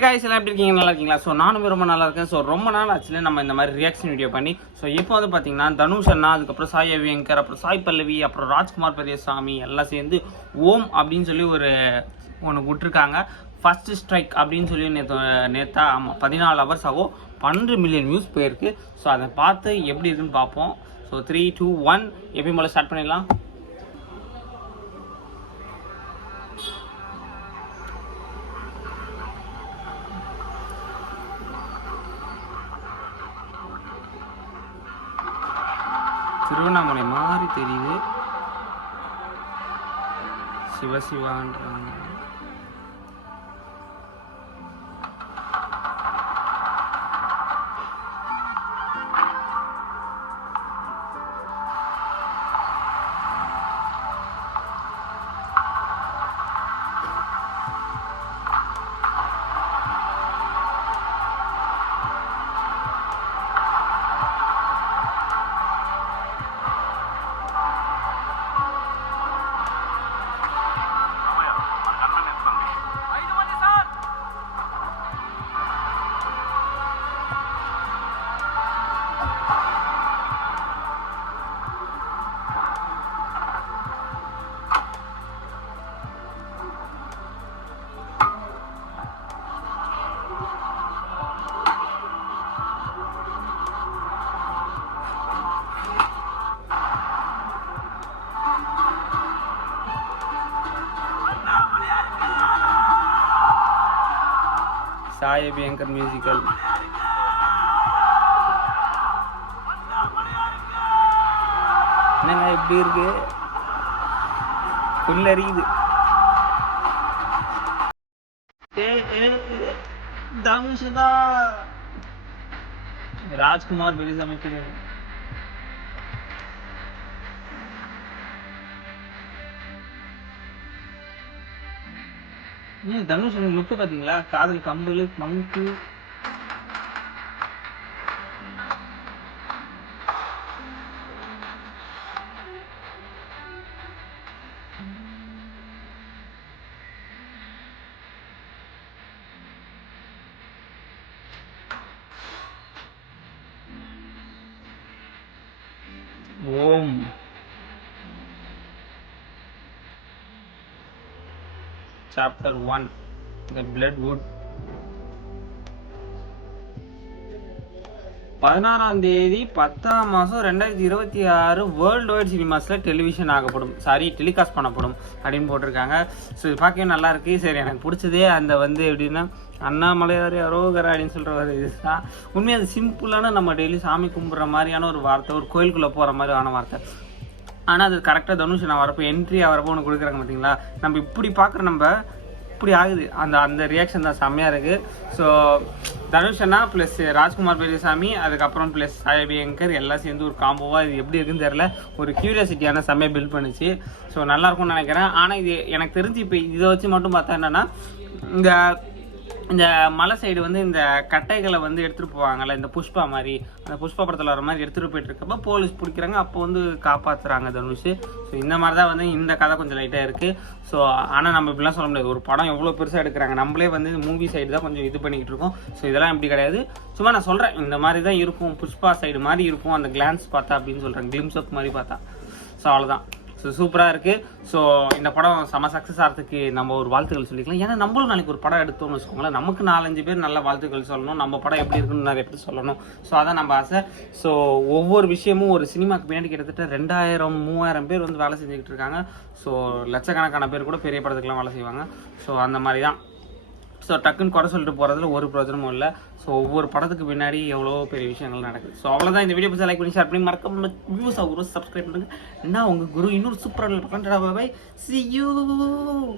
guys, எல்லாம் எப்படி இருக்கீங்க? நல்லா இருக்கீங்களா? ஸோ நானும் ரொம்ப நல்லா இருக்கேன். ஸோ ரொம்ப நாள் ஆச்சுல நம்ம இந்த மாதிரி ரியாக்ஷன் வீடியோ பண்ணி. ஸோ இப்போ வந்து பார்த்தீங்கன்னா தனுஷ் அண்ணா, அதுக்கப்புறம் சாய் அபியங்கர், அப்புறம் சாய் பல்லவி, அப்புறம் ராஜ்குமார் பெரியசாமி எல்லாம் சேர்ந்து ஓம் அப்படின்னு சொல்லி ஒன்று விட்டுருக்காங்க. ஃபர்ஸ்ட் ஸ்ட்ரைக் அப்படின்னு சொல்லி நேற்றா ஆமாம் 14 ஹவர்ஸ் ஆகும், 12 மில்லியன் வியூஸ் போயிருக்கு. ஸோ அதை பார்த்து எப்படி இருக்குன்னு பார்ப்போம். ஸோ 3, 2, 1 எப்பயும் போல ஸ்டார்ட் பண்ணிடலாம். திருவண்ணாமலை மாதிரி தெரியுது, சிவசிவான்றாங்க. சாய் அபியங்கர் மியூசிக்கல் என்னங்க எப்படி இருக்கு? புல்லறியுது. தனுஷா ராஜ்குமார் பெரியசாமி தனுஷ் லுக்கு பாத்தீங்களா? காதல் compel Mangu Om Chapter 1 The Bloodwood. 16ஆம் தேதி 10ஆம் மாதம் 2026 வேர்ல்டு வைட் சினிமாஸில் டெலிகாஸ்ட் பண்ணப்படும் அப்படின்னு போட்டிருக்காங்க. ஸோ இது பார்க்கவே நல்லா இருக்கு. சரி, எனக்கு பிடிச்சதே அந்த எப்படின்னா அண்ணாமலையார் அரோகரா அப்படின்னு சொல்கிற ஒரு இதுதான். உண்மையாக அது சிம்பிளான நம்ம டெய்லி சாமி கும்பிட்ற மாதிரியான ஒரு வார்த்தை, ஒரு கோயிலுக்குள்ளே போகிற மாதிரியான வார்த்தை. ஆனால் அது கரெக்டாக தனுஷ் நான் வரப்போ என்ட்ரி ஆகிறப்போ ஒன்று கொடுக்குறாங்க பார்த்தீங்களா? நம்ம இப்படி பார்க்குற நம்ம இப்படி ஆகுது. அந்த ரியாக்ஷன் தான் செம்மையாக இருக்குது. ஸோ தனுஷ் அண்ணா ப்ளஸ் ராஜ்குமார் பெரியசாமி, அதுக்கப்புறம் ப்ளஸ் சாய் அபியங்கர் எல்லாம் சேர்ந்து ஒரு காம்போவாக இது எப்படி இருக்குன்னு தெரில, ஒரு க்யூரியாசிட்டியான செம்மையாக பில்ட் பண்ணிச்சு. ஸோ நல்லாயிருக்கும்னு நினைக்கிறேன். ஆனால் இது எனக்கு தெரிஞ்சு இப்போ இதை வச்சு மட்டும் பார்த்தா என்னென்னா, இந்த மலை சைடு இந்த கட்டைகளை எடுத்துகிட்டு போவாங்கள்ல, இந்த புஷ்பா மாதிரி, அந்த புஷ்பா படத்தில் வர மாதிரி எடுத்துகிட்டு போயிட்டு இருக்கப்போ போலீஸ் பிடிக்கிறாங்க, அப்போ காப்பாற்றுறாங்க தனுஷ். ஸோ இந்த மாதிரி தான் இந்த கதை கொஞ்சம் லைட்டாக இருக்குது. ஸோ ஆனால் நம்ம இப்படிலாம் சொல்ல முடியாது. ஒரு படம் எவ்வளோ பெருசாக எடுக்கிறாங்க, நம்மளே மூவி சைடு தான் கொஞ்சம் இது பண்ணிக்கிட்டு இருக்கோம். ஸோ இதெல்லாம் இப்படி கிடையாது. சும்மா நான் சொல்கிறேன், இந்த மாதிரி தான் இருக்கும், புஷ்பா சைடு மாதிரி இருக்கும் அந்த கிளான்ஸ் பார்த்தா அப்படின்னு சொல்கிறேன், கிளிம்ஸ் அப் மாதிரி பார்த்தா. ஸோ அவ்வளோதான். ஸோ சூப்பராக இருக்குது. ஸோ இந்த படம் செம சக்ஸஸ் ஆகிறதுக்கு நம்ம ஒரு வாழ்த்துக்கள் சொல்லிக்கலாம். ஏன்னா நம்மளும் நாளைக்கு ஒரு படம் எடுத்தோம்னு வச்சுக்கோங்களேன், நமக்கு 4-5 பேர் நல்ல வாழ்த்துக்கள் சொல்லணும், நம்ம படம் எப்படி இருக்குன்னு நிறைய பேர் சொல்லணும். ஸோ அதான் நம்ம ஆசை. ஸோ ஒவ்வொரு விஷயமும் ஒரு சினிமாவுக்கு பின்னாடி கிட்டத்தட்ட 2000-3000 பேர் வேலை செஞ்சுக்கிட்டு இருக்காங்க. ஸோ லட்சக்கணக்கான பேர் கூட பெரிய படத்துக்குலாம் வேலை செய்வாங்க. ஸோ அந்த மாதிரி தான். ஸோ டக்குன்னு குறை சொல்லிட்டு போகிறதுல ஒரு பிரயோஜனமும் இல்லை. ஸோ ஒவ்வொரு படத்துக்கு பின்னாடி எவ்வளோ பெரிய விஷயங்கள் நடக்குது. ஸோ அவ்வளோதான். இந்த வீடியோ பற்றி லைக் பண்ணி ஷேர் பண்ணி மறக்காம வியூஸ் ஆகும், சப்ஸ்கிரைப் பண்ணுங்க. என்ன உங்கள் குரு இன்னொரு சூப்பராக பார்க்கலாம். Bye, see you.